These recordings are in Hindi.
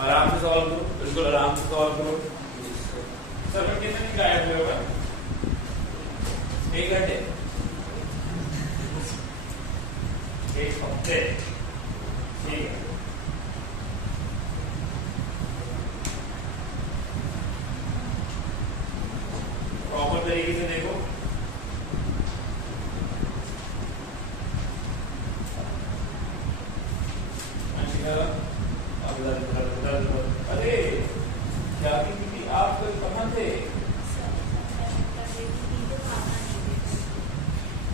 आराम से सॉल्व करो, बिल्कुल आराम से सॉल्व करो। सर कितने दिन गायब हुए होगा? 1 घंटे, 1 हफ्ते, ठीक है। प्रॉपर तरीके से देखो। अरे क्या की आप कहाँ थे?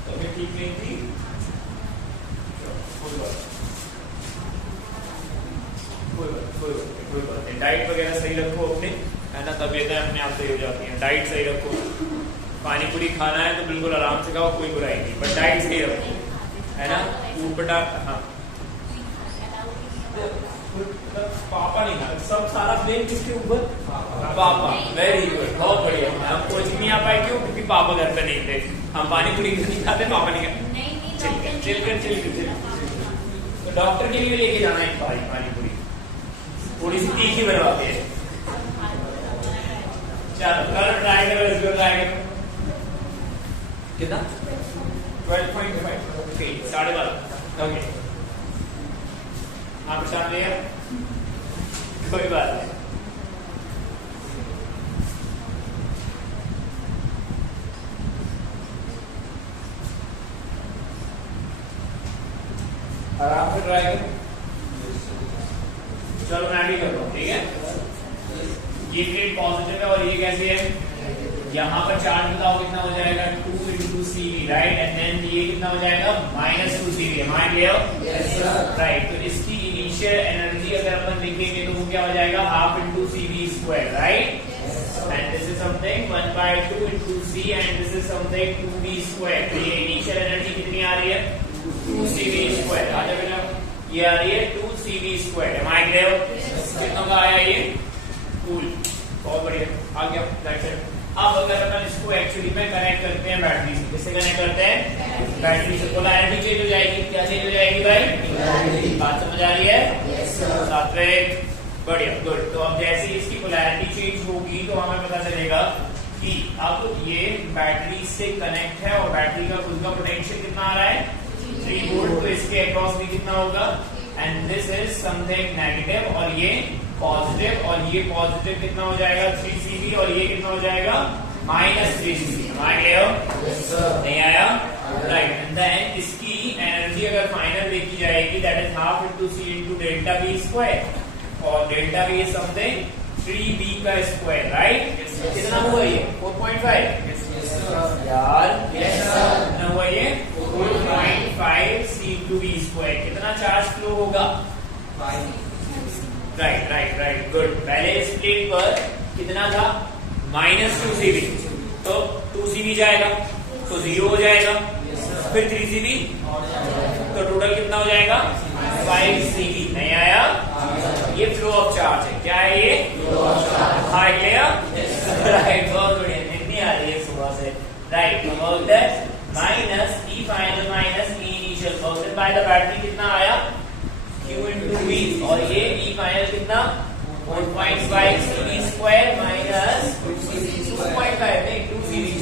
तबीयत ठीक नहीं थी? कोई बात नहीं। डाइट वगैरह सही रखो अपने, है ना, तबीयतें अपने आप सही हो जाती हैं। डाइट सही रखो, पानी पूरी खाना है तो बिल्कुल आराम से खाओ, कोई बुराई नहीं, बट डाइट सही रखो, है ना। ऊट पटाख, हाँ पापा नहीं खा, सब सारा ब्लेम किसके ऊपर? पापा। वेरी गुड, बहुत बढ़िया। हम कोचिंग नहीं आ पाए, क्यों? क्योंकि पापा घर पे नहीं थे। हम पानी पूरी नहीं खाते, पापा नहीं खाते। चिल। तो डॉक्टर के लिए लेके जाना है पानी पूरी, थोड़ी सी तीखी बनवाते हैं। चलो कल ट्राई करो, इसको ट्राई करो। कितना? 12.5, ओके, 12.5, ओके। आप शाम ले कोई बात नहीं। आराम से ट्राई करो। चलो मैं भी कर रहा हूँ, ठीक है। ये प्लेट पॉजिटिव है और ये कैसे है? यहाँ पर चार्ज बताओ कितना हो जाएगा? 2 into CV, right. And then ये कितना हो जाएगा? -2 CV। मान लिया? राइट। तो इसकी इनिशियल एनर्जी अगर अपन लिखेंगे तो वो क्या हो जाएगा? ½ into CV², right. And this is something 1/2 into C and this is something 2V²। तो ये इनिशियल एनर्जी कितनी आ रही है? 2 CV²। आ जाएगा, ये आ रही है 2 CV²। मान लिया? कितना का आया ये? कूल, बहुत बढ़िया। आ गया, दैट्स इट। अब अगर अपन इसको एक्चुअली में कनेक्ट करते हैं बैटरी से, किससे कनेक्ट करते हैं? बैटरी से। पोलैरिटी चेंज हो जाएगी। क्या चेंज हो जाएगी भाई? बात समझ आ रही है? सात्विक, बढ़िया, गुड। तो अब जैसे ही इसकी पोलैरिटी चेंज होगी तो हमें पता चलेगा कि अब ये बैटरी से कनेक्ट है और बैटरी का खुद का पोटेंशियल कितना आ रहा है? 3 वोल्ट। तो इसके अक्रॉस भी कितना होगा? And this is something negative और ये पॉजिटिव, और ये पॉजिटिव कितना हो जाएगा? 3 CV, और ये कितना हो जाएगा? -3 CV। मान लिया? नहीं आया? राइट। एंड देन इसकी एनर्जी अगर फाइनल देखी जाएगी, that is ½ into C into ΔV², और ΔV इज समथिंग 3V का स्क्वायर, राइट। कितना हुआ ये? 4.5 यार, कितना हुआ ये? 4.5 C into V²। कितना चार्ज फ्लो होगा? Right, good. पहले इस प्लेट पर कितना था? -2 CV। तो 2 CV जाएगा तो 0 हो जाएगा, फिर 3 CV, तो टोटल कितना हो जाएगा? 5 CV। नहीं आया? ये फ्लो ऑफ चार्ज है। क्या है ये? Flow of charge. हाँ गया? राइट, बहुत बढ़िया। इतनी आ रही है सुबह से, right. About that -E final - E initial work by the battery कितना आया? Q into V, और ये E फाइनल कितना? 4.5 CV² minus 2.5 नहीं 2 CV²।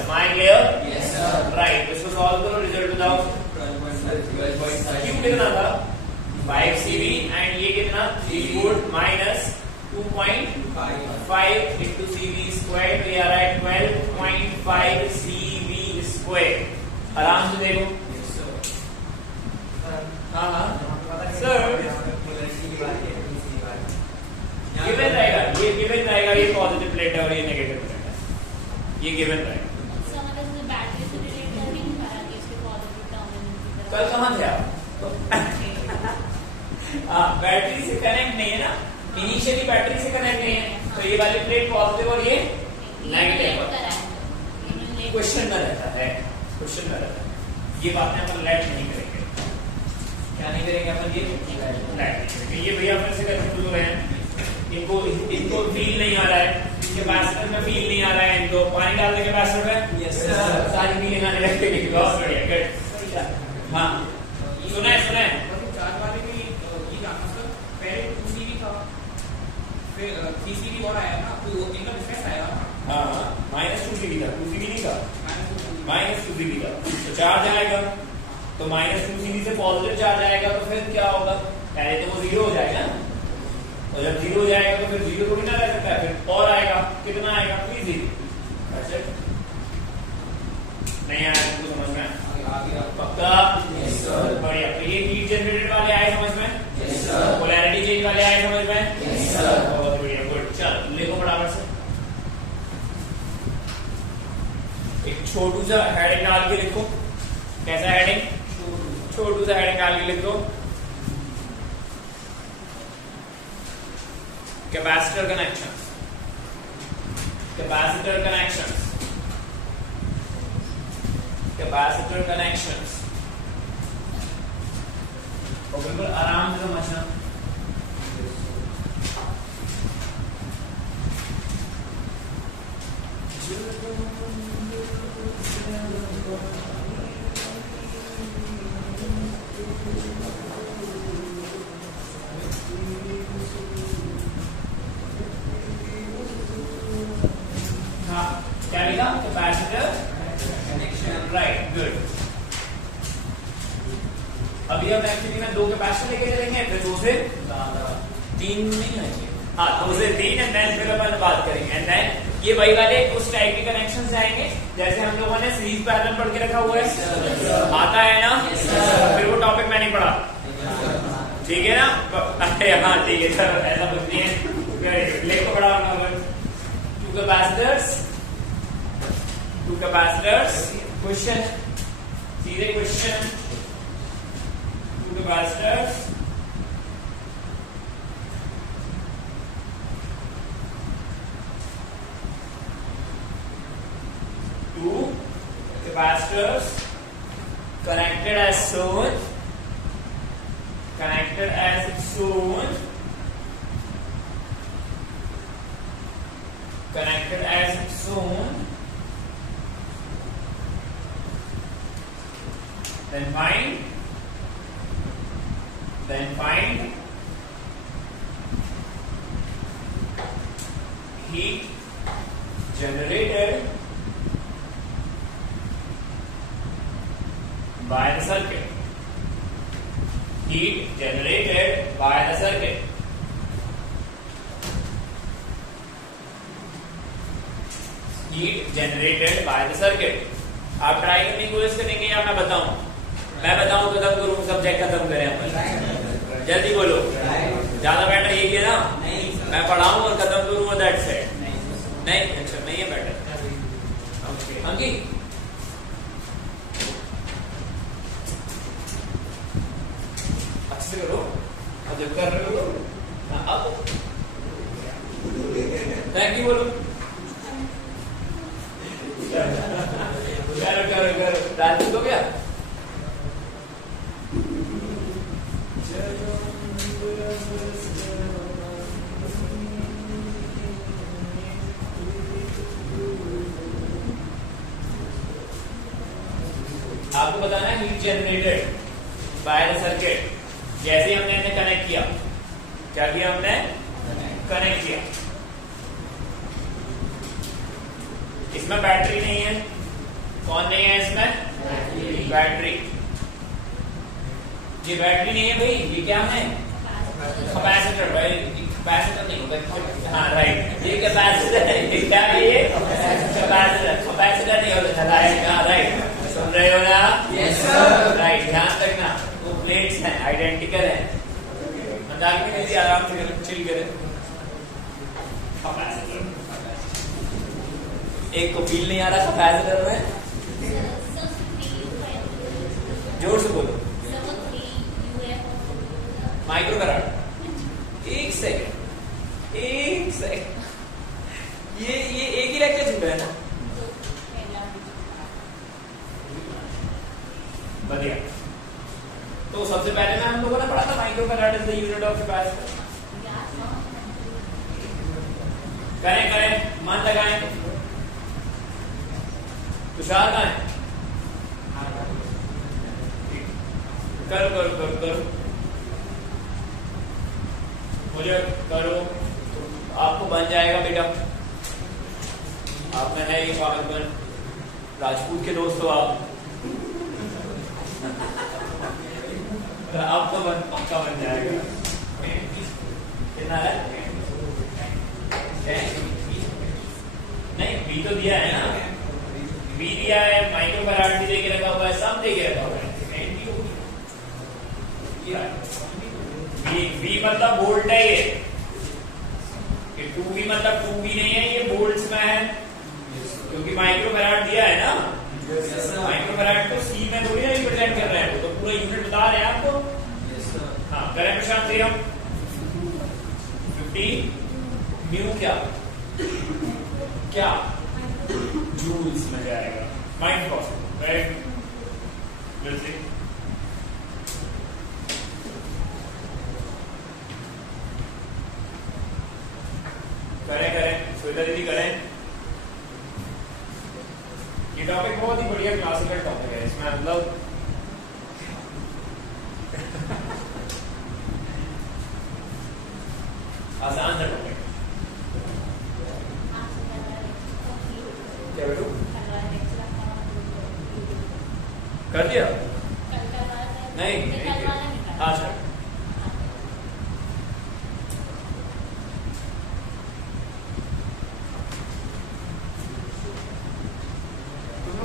Am I clear? Yes sir. Right, इसको सॉल्व करो, रिजल्ट बताओ। Q कितना था? 5 CV एंड ये कितना? 3 वोल्ट minus 2.5 into CV², तो ये आ रहा है 12.5 CV²। आराम से देखो। हाँ सर, गिवन रहेगा, ये गिवन रहेगा, ये पॉजिटिव प्लेट है और ये नेगेटिव प्लेट है, ये गिवन रहेगा। कल कहाँ थे आप? बैटरी से कनेक्ट नहीं है ना, इनिशियली बैटरी से कनेक्ट नहीं है, तो ये वाली प्लेट पॉजिटिव और ये नेगेटिव। क्वेश्चन में रहता है, क्वेश्चन में रहता है। ये बातें अपन लेट नहीं करेंगे। क्या नहीं करेंगे अपन? ये लेट नहीं करेंगे। ये भैया अपने से कंफ्यूज हो रहे हैं, इनको फील नहीं आ रहा है, कैपेसिटर में फील नहीं आ रहा है, इनको पानी डालने के कैपेसिटर में यस सर सारी फीलिंग आने लगती है। बहुत बढ़िया, गुड। हाँ सुना है, चार्ज वाले भी ये जानना सर, पहले 2 CV था सीसीबी और आया ना, तो इनका डिफरेंस आएगा ना। हाँ -2 था, 2 नहीं था, -2 था। तो चार्ज आएगा, तो -2 से पॉजिटिव चार्ज आएगा, तो फिर क्या होगा, पहले तो वो 0 हो जाएगा ना, और जब 0 हो जाएगा तो फिर 0 थोड़ी ना रह सकता है, फिर और आएगा, कितना आएगा 3 नहीं आया तुमको समझ में? पक्का? बढ़िया। तो ये हीट जनरेटेड वाले आए समझ में? पोलैरिटी चेंज वाले आए समझ में? बहुत बढ़िया, गुड। चल लिखो फटाफट से, एक छोटू सा हेडिंग डाल के लिखो। कैसा हेडिंग? छोटू सा हेडिंग डाल के लिख दो, capacitor connections, capacitor connections, capacitor connections. और बिल्कुल आराम से समझना। हाँ, क्या लिखा? Capacitor connection, right, good. अभी हम एक्चुअली में 2 कैपेसिटर लेके चलेंगे, फिर 2 से 3 नहीं होना चाहिए, हाँ 2 से 3, एंड देन फिर अपन बात करेंगे। एंड देन ये वही वाले उस टाइप के कनेक्शंस आएंगे जैसे हम लोगों ने सीरीज पैरेलल पढ़ के रखा हुआ है, आता है ना? फिर वो टॉपिक मैं नहीं पढ़ा, ठीक है ना? अरे हाँ ठीक है, चलो ऐसा कुछ नहीं है, लिखो पढ़ा होगा। 2 कैपेसिटर्स, क्वेश्चन, सीधे question. 2 capacitors, connected as shown, connected as shown, connected as shown. Then find heat generated by the circuit. Heat generated by the circuit. Heat generated by the circuit. आप ट्राई करने की कोशिश करेंगे या मैं बताऊं? मैं बताऊं खत्म करूं, सब्जेक्ट खत्म करें अपन। जल्दी बोलो, ज्यादा बेटर यही है ना? मैं पढ़ाऊं और खत्म करूं, दैट्स इट। नहीं, अच्छा नहीं है बेटर। अंकी अच्छे से करो, अब जब कर रहे हो अब थैंक यू बोलो। करो करो करो, राजू हो गया? आपको बताना है heat generated by the circuit. जैसे हमने इन्हें कनेक्ट किया, क्या किया हमने? कनेक्ट किया। इसमें बैटरी नहीं है, कौन नहीं है इसमें? बैटरी। ये बैटरी नहीं है भाई, ये क्या है? कैपेसिटर। भाई कैपेसिटर नहीं होगा, हाँ राइट, ये कैपेसिटर है। ये क्या है? ये कैपेसिटर। कैपेसिटर नहीं होगा, राइट। सुन रहे हो ना? Yes sir, right. ध्यान रखना, वो प्लेट्स हैं, आइडेंटिकल हैं, मजाक में नहीं, आराम से चिल करें। एक को फील नहीं आ रहा कैपेसिटर में? जोर से बोलो। माइक्रोफैराड। एक सेकंड, ये एक ही लेक्चर छूटा है ना? बढ़िया। तो सबसे पहले मैं हम लोगों ने पढ़ा था microfarad is the unit of capacitor. करें मन लगाएं। तुषार कहाँ है? करो करो करो करो, मुझे करो। आपको बन जाएगा बेटा, आप में है ये पागलपन, राजपूत के दोस्त हो आप, आपका पक्का बन जाएगा। कितना है? नहीं बी तो दिया है ना, बी दिया है, माइक्रो फैराड भी देके रखा हुआ है, सब देके रखा हुआ है। बी मतलब बोल्ट है ये 2B मतलब 2B नहीं है, ये बोल्ट्स में है क्योंकि माइक्रो फैराड दिया है ना। माइक्रो फैराड को सी में थोड़ी ना रिप्रेजेंट कर रहे हैं, तो पूरा यूनिट बता रहे हैं आपको। हाँ करें प्रशांत जी हम 50 म्यू क्या जूल्स में जाएगा। Mind cross right, let's see करें श्वेता दीदी करें। ये टॉपिक बहुत ही बढ़िया क्लासिकल टॉपिक है, इसमें मतलब आसान सा टॉपिक। क्या बेटू कर दिया? नहीं अच्छा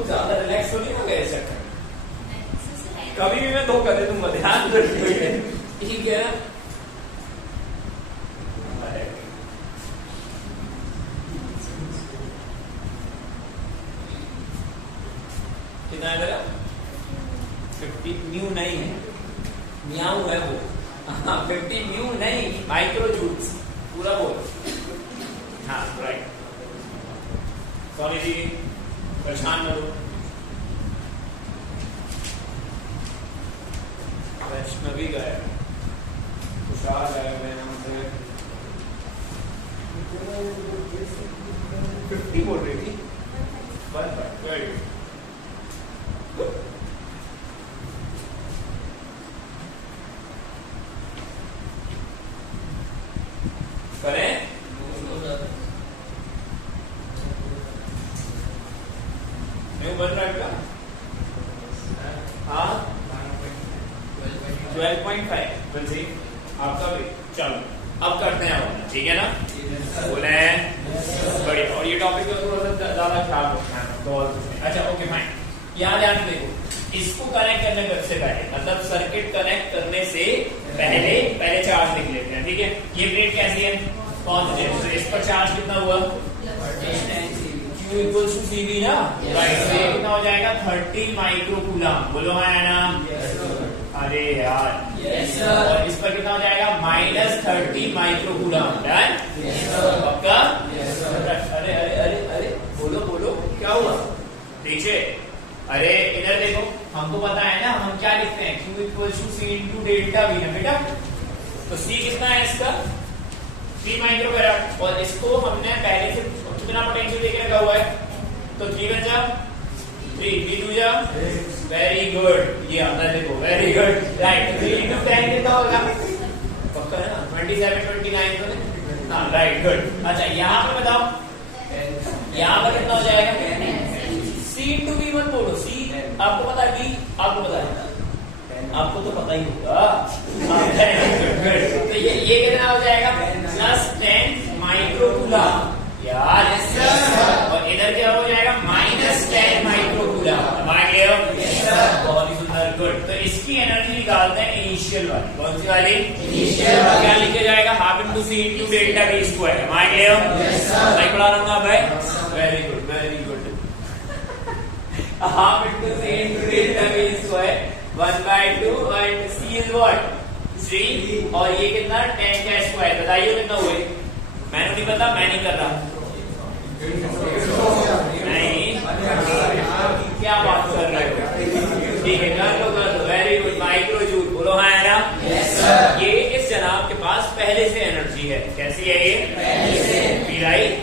ज्यादा रिलैक्स तो नहीं हो गए चक्कर? कभी भी मैं धोखा दे दूंगा, ध्यान रखिए ठीक है। कितना है मेरा? 50 म्यू नहीं है, म्याऊ है वो। 50 म्यू नहीं, माइक्रो जूल्स पूरा बोल। हाँ राइट, सॉरी जी परेशान करो। वैष्णवी गए, तुषार गए, मैं नाम से 50 बोल रही थी। Very good. करें बन रहा है क्या? हाँ 12.5 बल्कि आपका भी। चलो अब करते हैं हम, ठीक है ना? बोले बढ़िया। और ये टॉपिक को थोड़ा सा ज्यादा ख्याल रखना है तो। अच्छा ओके फाइन, यहाँ ध्यान देखो, इसको कनेक्ट करने से पहले मतलब सर्किट कनेक्ट करने से पहले चार्ज लिख लेते हैं, ठीक है? ये प्लेट कैसी है? पॉजिटिव, तो इस पर चार्ज कितना हुआ? इक्वल टू CV ना, राइट। तो ये कितना हो जाएगा? 30 माइक्रोकूलम। बोलो हाँ ना? अरे यार यस सर। और इस पर कितना हो जाएगा? -30 माइक्रोकूलम। डन? Yes sir. पक्का? Yes sir. अरे अरे अरे अरे बोलो बोलो क्या हुआ नीचे? अरे इधर देखो, हमको पता है ना हम क्या लिखते हैं, Q equal to C into delta V ना बेटा। तो C कितना है इसका? 3 माइक्रोफैराड। और इसको हमने पहले से कितना पोटेंशियल देके रखा हुआ है, तो 3 बन जा 3 3 2 जा। वेरी गुड, ये अंदर देखो, वेरी गुड राइट। 3 इंटू 10 कितना होगा? पक्का है ना? 27 29 तो नहीं? हाँ राइट गुड। अच्छा यहाँ पे बताओ, यहाँ पर कितना हो जाएगा? C इंटू V मत बोलो, C आपको पता है, V आपको पता है, आपको तो पता ही होगा। तो ये कितना हो जाएगा? +10 माइक्रोकूलम यार। और इधर क्या हो जाएगा? -10 माइक्रोकूलम। बहुत ही सुंदर, गुड। तो इसकी एनर्जी निकालते हैं इनिशियल वाली। कौन सी वाली? इनिशियल वाली। क्या लिखे जाएगा? Half into C into delta V square. मैं पढ़ा रहूंगा भाई। Very good very good. Half into C into delta V square 1/2 and C is what? 3 और ये कितना? 10 का स्क्वायर। बताइए कितना हुए? मैंने नहीं पता, मैं नहीं कर रहा। नहीं क्या बात कर रहे हो? ठीक है कर लो वेरी गुड। माइक्रो जूल बोलो हाँ है ना? Yes sir. ये इस जनाब के पास पहले से एनर्जी है। कैसी है ये? पहले से। राइट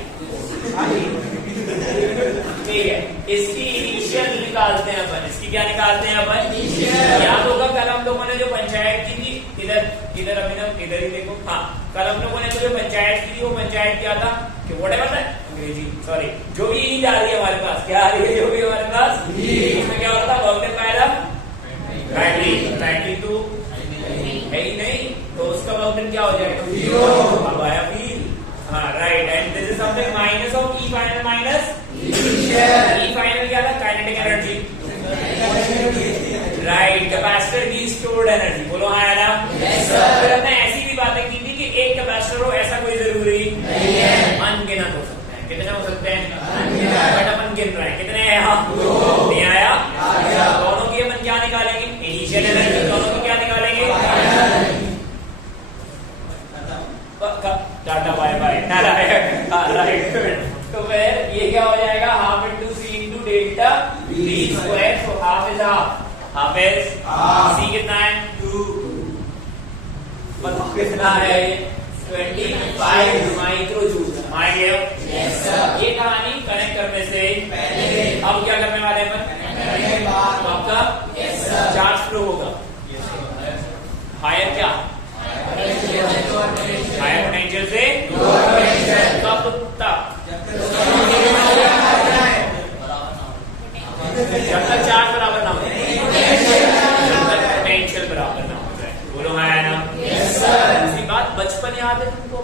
ठीक है। इसकी इनिशियल निकालते हैं अपन। इसकी क्या निकालते हैं अपन? इनिशियल। याद होगा कल हम लोगों ने जो पंचायत की थी, इधर अभिनव इधर ही देखो। हाँ, कल हम लोगों ने तो जो पंचायत की थी वो पंचायत क्या था कि व्हाटएवर दैट अंग्रेजी सॉरी जो भी ईद आ रही है हमारे पास, क्या आ रही है जो भी हमारे पास, इसमें क्या होता है work done by the battery तो है ही नहीं, तो उसका वर्क डन क्या हो जाएगा जीरो। अब आया फील। हाँ right, and this is something minus of E final minus E final क्या था काइनेटिक एनर्जी राइट, कैपेसिटर की स्टोर्ड एनर्जी। बोलो हाँ है ना। फिर हमने ऐसी भी बातें की थी कि एक कैपेसिटर हो ऐसा कोई जरूरी नहीं है, अनगिनत हो सकते हैं। कितने हो सकते हैं बट अपन गिन रहे हैं कितने हैं यहाँ नहीं आया। दोनों की अपन क्या निकालेंगे इनिशियल एनर्जी, दोनों की क्या निकालेंगे टाटा बाय बाय राइट। तो फिर ये क्या हो जाएगा हाफ इंटू सी इंटू डेल्टा डी स्क्वायर, तो half is half is c कितना है 2, बताओ कितना है 25 micro joule. My dear yes sir, ये कहानी कनेक्ट करने से पहले अब क्या करने वाले हैं अपन, आपका यस सर चार्ज फ्लो होगा हायर क्या हायर पोटेंशियल से कब तक जब तक चार्ज बराबर ना हो, जब तक पोटेंशियल बराबर ना हो जाए। बोलो हाँ ना। दूसरी बात बचपन याद है तुमको?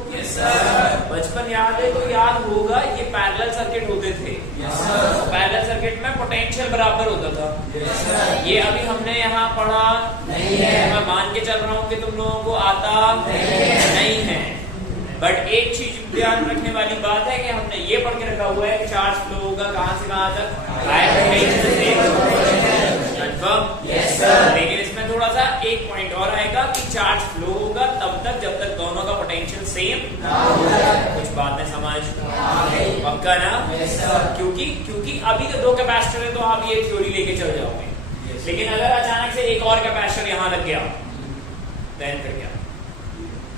बचपन याद है तो याद होगा ये पैरेलल सर्किट होते थे। पैरेलल सर्किट में पोटेंशियल बराबर होता था। ये अभी हमने यहाँ पढ़ा नहीं है, मैं मान के चल रहा हूँ कि तुम लोगों को आता नहीं है, बट एक चीज ध्यान रखने वाली बात है कि हमने ये पढ़ के रखा हुआ है कि चार्ज फ्लो होगा कहां से कहां तक हायर पोटेंशियल से। यस सर, लेकिन इसमें थोड़ा सा एक पॉइंट और आएगा कि चार्ज फ्लो होगा तब तक जब तक दोनों का पोटेंशियल सेम ना हो जाए। कुछ बात है समझ पक्का ना? यस सर, क्योंकि अभी तो 2 कैपेसिटर है तो आप ये थ्योरी लेके चल जाओगे, लेकिन अगर अचानक से एक और कैपेसिटर यहाँ लग गया देन फिर क्या,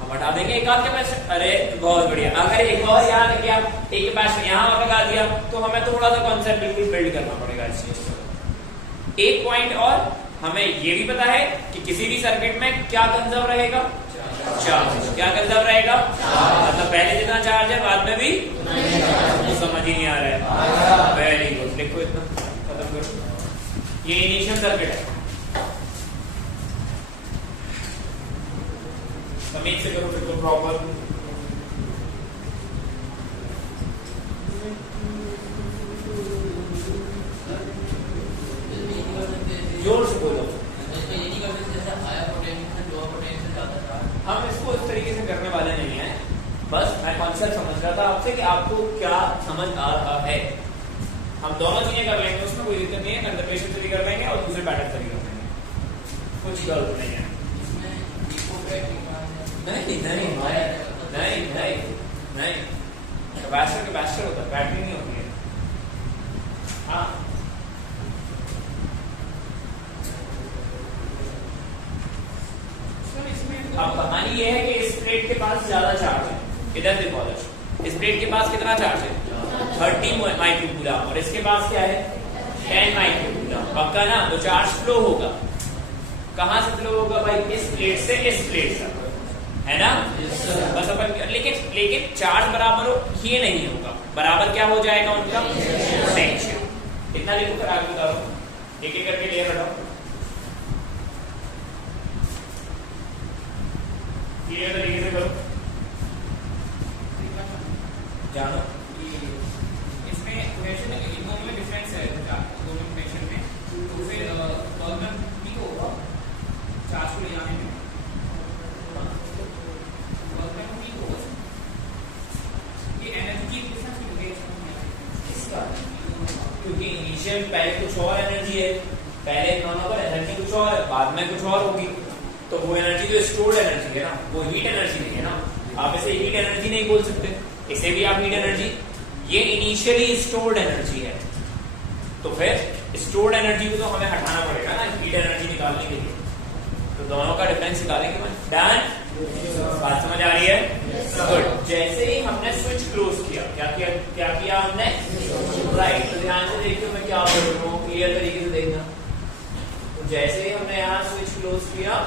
हम हटा देंगे एक आध कैपेसिटर। अरे बहुत बढ़िया, अगर एक और यहाँ लग गया एक कैपेसिटर यहाँ लगा दिया तो हमें थोड़ा सा कॉन्सेप्ट बिल्कुल बिल्ड करना पड़ेगा इस चीज को। एक पॉइंट और हमें ये भी पता है कि किसी भी सर्किट में क्या कंजर्व रहेगा चार्ज। क्या कंजर्व रहेगा मतलब पहले जितना चार्ज है बाद में भी तो समझ ही नहीं आ रहा है। वेरी गुड, लिखो इतना खत्म करो। ये इनिशियल सर्किट है, समीप से करो फिर प्रॉपर। जोर से बोलो। हम इसको इस तरीके से करने वाले नहीं है, बस मैं कॉन्सेप्ट समझ रहा था आपसे कि आपको क्या समझ आ रहा है। हम दोनों चीजें कर लेंगे, उसमें कोई दिक्कत नहीं है। कंजर्वेशन से भी कर लेंगे और दूसरे पैटर्न से भी कर लेंगे, कुछ गलत नहीं है। नहीं कैपेसिटर होता है, बैटरी नहीं होती है। हाँ अब कहानी ये है कि इस प्लेट के पास ज्यादा चार्ज है। इधर देखो, इस प्लेट के पास कितना चार्ज है 30 माइक्रोकूलम और इसके पास क्या है 10 माइक्रोकूलम। पक्का ना? तो चार्ज फ्लो होगा, कहां से फ्लो होगा भाई? इस प्लेट से इस प्लेट तक, है ना? बस अपन लेकिन चार्ज बराबर हो ये नहीं होगा, बराबर क्या हो जाएगा उनका पोटेंशियल। इतना लिखो फिर आगे बताओ, एक एक करके ले बढ़ाओ। क्लियर तरीके से करो, जानो इसमें पोटेंशियल इन दोनों में डिफरेंस है, दोनों पोटेंशियल में। तो फिर प्रॉब्लम भी होगा चार्ज को ले जाने में, प्रॉब्लम भी होगा ये एनर्जी की डिफरेंस की वजह इसका, क्योंकि इनिशियल पहले कुछ और एनर्जी है, पहले दोनों पर एनर्जी कुछ और है, बाद में कुछ और होगी। तो वो एनर्जी जो स्टोर्ड एनर्जी है ना, वो हीट एनर्जी नहीं है ना। आप इसे हीट एनर्जी नहीं बोल सकते, इसे भी आप हीट एनर्जी, ये इनिशियली स्टोर्ड एनर्जी है। तो फिर स्टोर्ड एनर्जी को तो हमें हटाना पड़ेगा ना हीट एनर्जी निकालने के लिए, तो दोनों का डिफरेंस निकालेंगे। डन? बात समझ आ रही है? गुड। जैसे ही हमने स्विच क्लोज किया, क्या किया हमने? राइट। तो ध्यान से देखिए मैं क्या बोल रहा हूँ, क्लियर तरीके से देखना। तो जैसे ही हमने यहाँ स्विच क्लोज किया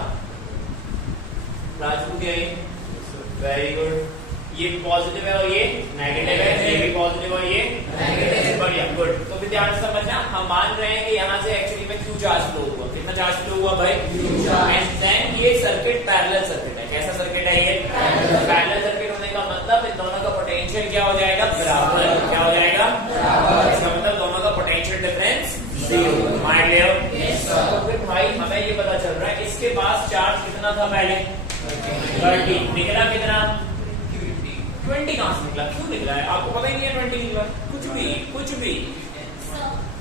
वेरी गुड। ये पॉजिटिव है और ये नेगेटिव है, ये भी पॉजिटिव और ये नेगेटिव। बढ़िया, गुड। तो भी ध्यान से समझना, हम मान रहे हैं कि यहाँ से एक्चुअली में क्यू चार्ज फ्लो हुआ। कितना चार्ज फ्लो हुआ भाई? एंड देन ये सर्किट पैरेलल सर्किट है। कैसा सर्किट है ये? पैरेलल सर्किट होने का मतलब इन दोनों का पोटेंशियल क्या हो जाएगा? बराबर। क्या हो जाएगा? बराबर। इसका मतलब दोनों का पोटेंशियल डिफरेंस जीरो। मान लियो। तो फिर भाई हमें ये पता चल रहा है इसके पास चार्ज कितना था पहले? 30। निकला कितना? 20। कहां से निकला? क्यों निकला है? आपको पता ही नहीं है 20 निकला। कुछ भी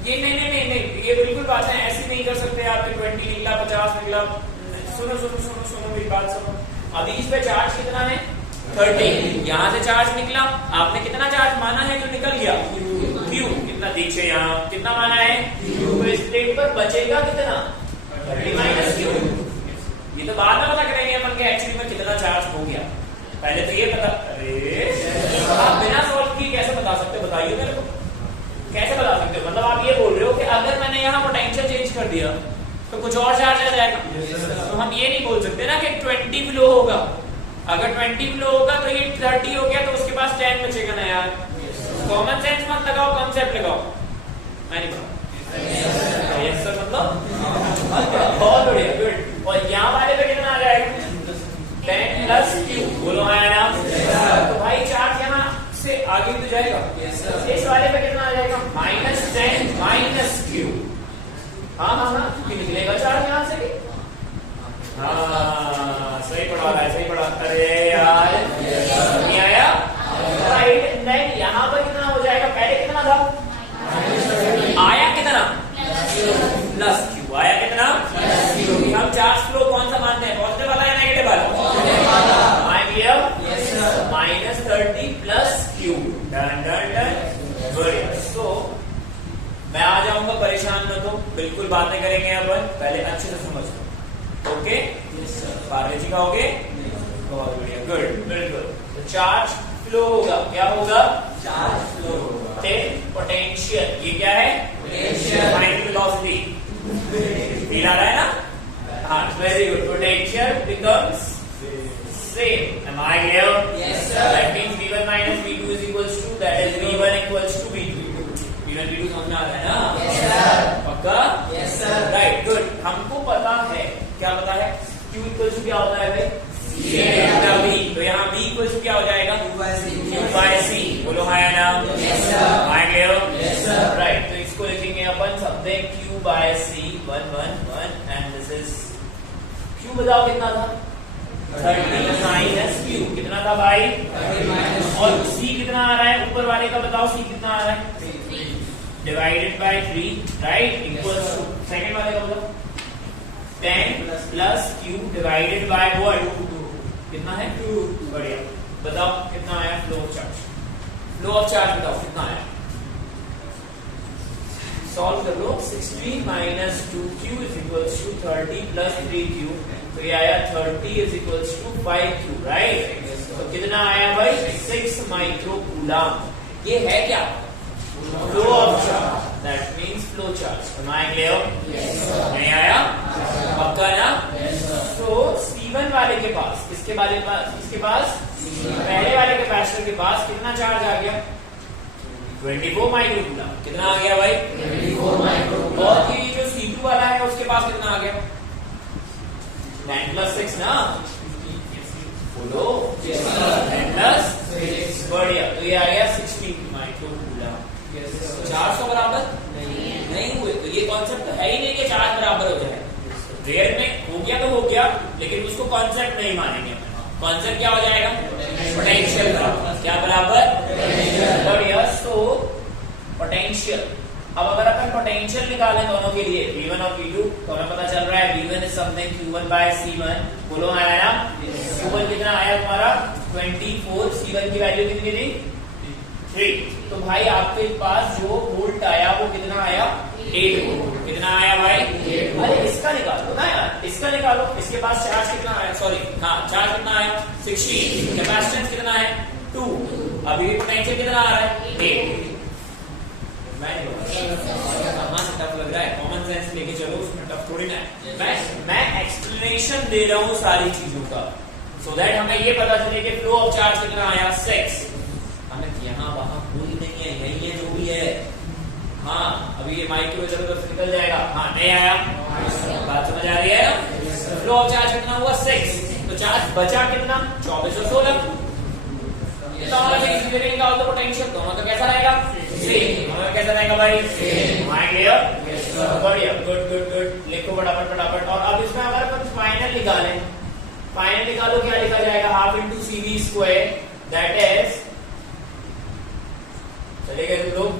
ये नहीं, ये बिल्कुल बात है, ऐसे नहीं कर सकते आप कि 20 निकला, 50 निकला। सुनो मेरी बात सुनो। अभी इस पे चार्ज कितना है? 30। यहाँ से चार्ज निकला, आपने कितना चार्ज माना है जो निकल गया? Q। कितना दीजिए यहाँ? कितना माना है? Q। तो इस प्लेट पर बचेगा कितना? 30 माइनस Q। ये तो बाद में पता करेंगे अपन के एक्चुअली में कितना चार्ज हो गया। पहले तो ये पता। अरे आप बिना सॉल्व किए कैसे बता सकते हो? बताइए मेरे को, कैसे बता सकते हो? मतलब आप ये बोल रहे हो कि अगर मैंने यहाँ पोटेंशियल चेंज कर दिया तो कुछ और चार्ज आ जाएगा। तो हम ये नहीं बोल सकते ना कि 20 फ्लो होगा। अगर 20 फ्लो होगा तो ये 30 हो गया, तो उसके पास 10 बचेगा ना यार। कॉमन सेंस मत लगाओ, कॉन्सेप्ट लगाओ। मैं नहीं बताऊं यस सर, मतलब बहुत बढ़िया, गुड। और यहाँ वाले पे कितना आ जाएगा? 10 प्लस Q। बोलो हाँ या ना? तो भाई चार्ज यहाँ से आगे तो जाएगा। इस वाले पे कितना आ जाएगा? -10 माइनस Q। हाँ क्योंकि निकलेगा चार्ज यहाँ से भी। हाँ सही पढ़ा रहा है, सही पढ़ा। अरे यार नहीं आया? राइट। देन यहाँ पर कितना हो जाएगा? पहले कितना था? आया कितना? Plus Q। आया कितना? हम चार्ज फ्लो कौन सा मानते हैं? पॉजिटिव वाला या नेगेटिव वाला? I clear? -30 plus Q। Done. Good. So मैं आ जाऊंगा, परेशान मत हो, बिल्कुल बातें करेंगे अपन। पहले अच्छे से समझ लो। ओके? पार्ले जी खाओगे? बहुत बढ़िया, गुड, बिल्कुल। तो चार्ज फ्लो होगा। क्या होगा? चार्ज फ्लो होगा। पोटेंशियल, ये क्या है? पोटेंशियल। Find velocity. फील आ रहा है ना? हाँ, very good. Potential becomes same. Am I clear? Yes sir. That means V1 minus V2 is equals to, that is V1 equals to V2. V1 V2 समझ में आ रहा है ना? Yes sir. पक्का? Yes sir. Right, good. हमको पता है, क्या पता है? Q equals to क्या होता है भाई? V। तो यहाँ V equals to क्या हो जाएगा? Q by C। बोलो हाँ या ना? Yes sir. Am I clear? Yes sir. Right, तो इसको लिखेंगे अपन something Q by C 1 and this is Q। बताओ कितना था? 30 माइनस Q। कितना था भाई? 30 माइनस। और C कितना आ रहा है? ऊपर वाले का बताओ, C कितना आ रहा है? 3 divided by 3, right, equals to second वाले का बताओ 10 plus Q divided by what? कितना है? 2। बढ़िया। बताओ कितना आया flow of charge? Flow of charge बताओ कितना आया? सॉल्व कर लो। 60 minus 2Q is equals to 30 plus 3Q। तो ये आया 30 is equals to 5Q, right? तो कितना आया भाई? 6 माइक्रो कूलम। ये है क्या? Flow of charge. That means flow charge. Am I clear? Yes sir. नहीं आया? पक्का ना? Yes sir. तो C1 वाले के पास, इसके पास पहले वाले कैपेसिटर के पास कितना चार्ज आ गया? 24 माइक्रो कूलम। कितना आ गया भाई? 24 माइक्रो कूलम। और ये जो C2 वाला है उसके पास कितना आ गया? 9 प्लस 6 ना? बोलो। 10 प्लस 6। बढ़िया। तो ये आ गया 60 माइक्रो कूलम। चार्ज तो बराबर नहीं हुए। तो ये कॉन्सेप्ट तो है ही नहीं कि चार्ज बराबर हो जाए। रेयर में हो गया तो हो गया, लेकिन उसको कॉन्सेप्ट नहीं मानेंगे। कॉन्सेप्ट क्या हो जाएगा? पोटेंशियल बराबर। क्या बराबर? बढ़िया। So potential. अब अगर अपन पोटेंशियल निकालें दोनों के लिए V1 और V2, तो हमें पता चल रहा है V1 is something Q1 bye C1। बोलो आया? Q1 कितना आया तुम्हारा? 24। C1 की वैल्यू कितनी थी? 3। तो भाई आपके पास जो वोल्ट आया वो कितना आया? 8 वोल्ट। कितना आया भाई? 8 वोल्ट। अरे इसका निकालो ना यार, इसका निकालो। इसके पास चार्ज कितना आया? सॉरी, हाँ, चार्ज कितना आया? 60। कैपेसिटेंस कितना है? 2। अभी पोटेंशियल कितना आ रहा है? 8। मैं कहाँ से टफ लग रहा है? कॉमन सेंस लेके चलो, उसमें टफ थोड़ी ना है। मैं एक्सप्लेनेशन दे रहा हूँ सारी चीजों का। सो दैट हमें ये पता चले कि फ्लो ऑफ चार्ज कितना आया 6। हमें यहाँ वहां कोई नहीं है, यही है जो भी है। हाँ अभी ये माइक्रो इधर उधर से निकल जाएगा। हाँ नहीं आया, बात समझ आ रही है। फ्लो ऑफ चार्ज कितना हुआ 6, तो चार्ज बचा कितना 24 और 16। पोटेंशियल दोनों का कैसा रहेगा सेम। दोनों का कैसा रहेगा भाई सेम। बढ़िया, गुड गुड गुड। लिखो फटाफट फटाफट। और अब इसमें अगर अपन फाइनल निकालें, फाइनल निकालो, क्या लिखा जाएगा half into c v square, that is, चलेगा तुम लोग?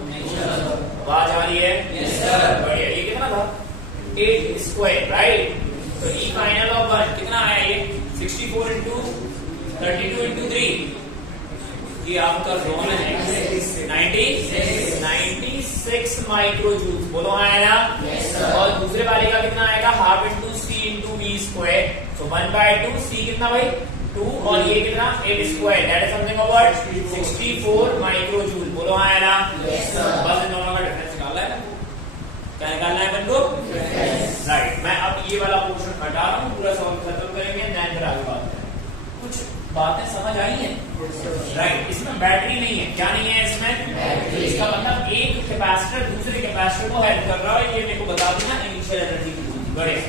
आवाज आ रही है? Yes sir. बढ़िया। ये कितना था 8 स्क्वायर, राइट। तो ई फाइनल ऑफ 1 कितना आया ये 64 इंटू 32 इंटू 3, ये आपका जोन है 96 माइक्रो जूल। बोलो हाँ है ना? yes, और दूसरे वाले का कितना आएगा हाफ इंटू सी into V square, so 1/2। C कितना भाई 2 और ये कितना 8 square, that is something about 64 micro joule. बोलो हाँ है ना? yes, बस इन दोनों का डिफरेंस निकालना है। क्या निकालना है अपन को? राइट। मैं अब ये वाला पोर्शन हटा रहा हूँ, पूरा सॉल्व खत्म करेंगे, देन फिर आगे बात करेंगे। कुछ बातें समझ आई हैं? राइट। इसमें बैटरी नहीं है। क्या नहीं है इसमें? इसका मतलब एक कैपेसिटर दूसरे कैपेसिटर को हेल्प कर रहा है, ये मेरे को बता देना इनिशियल एनर्जी की। बढ़िया।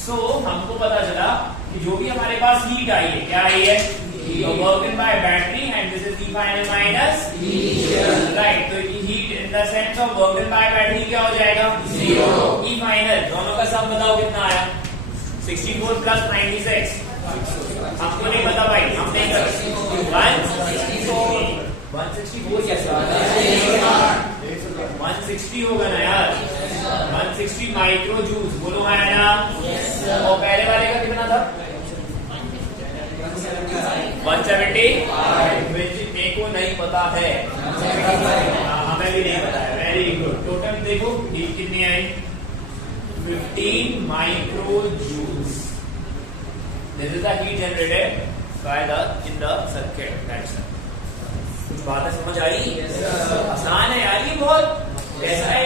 सो हमको पता चला कि जो भी हमारे पास हीट आई है, क्या आई है? Work done by battery, and this is E final minus initial. Right. तो heat in the sense of work done by battery क्या हो जाएगा 0। ई फाइनल दोनों का सम बताओ कितना आया 64 प्लस 96। हमको नहीं पता भाई, हम नहीं कर 164 कैसे 160 होगा ना यार, 160 माइक्रो जूल्स। बोलो है ना? और पहले वाले का कितना था 170, मेरे को नहीं पता है। हमें भी नहीं पता है। Very good. टोटल देखो हीट कितनी आई 15 micro joules. This is the heat generated by in the circuit. That's it. कुछ बातें समझ आई? आसान है यार ये बहुत। कैसा है?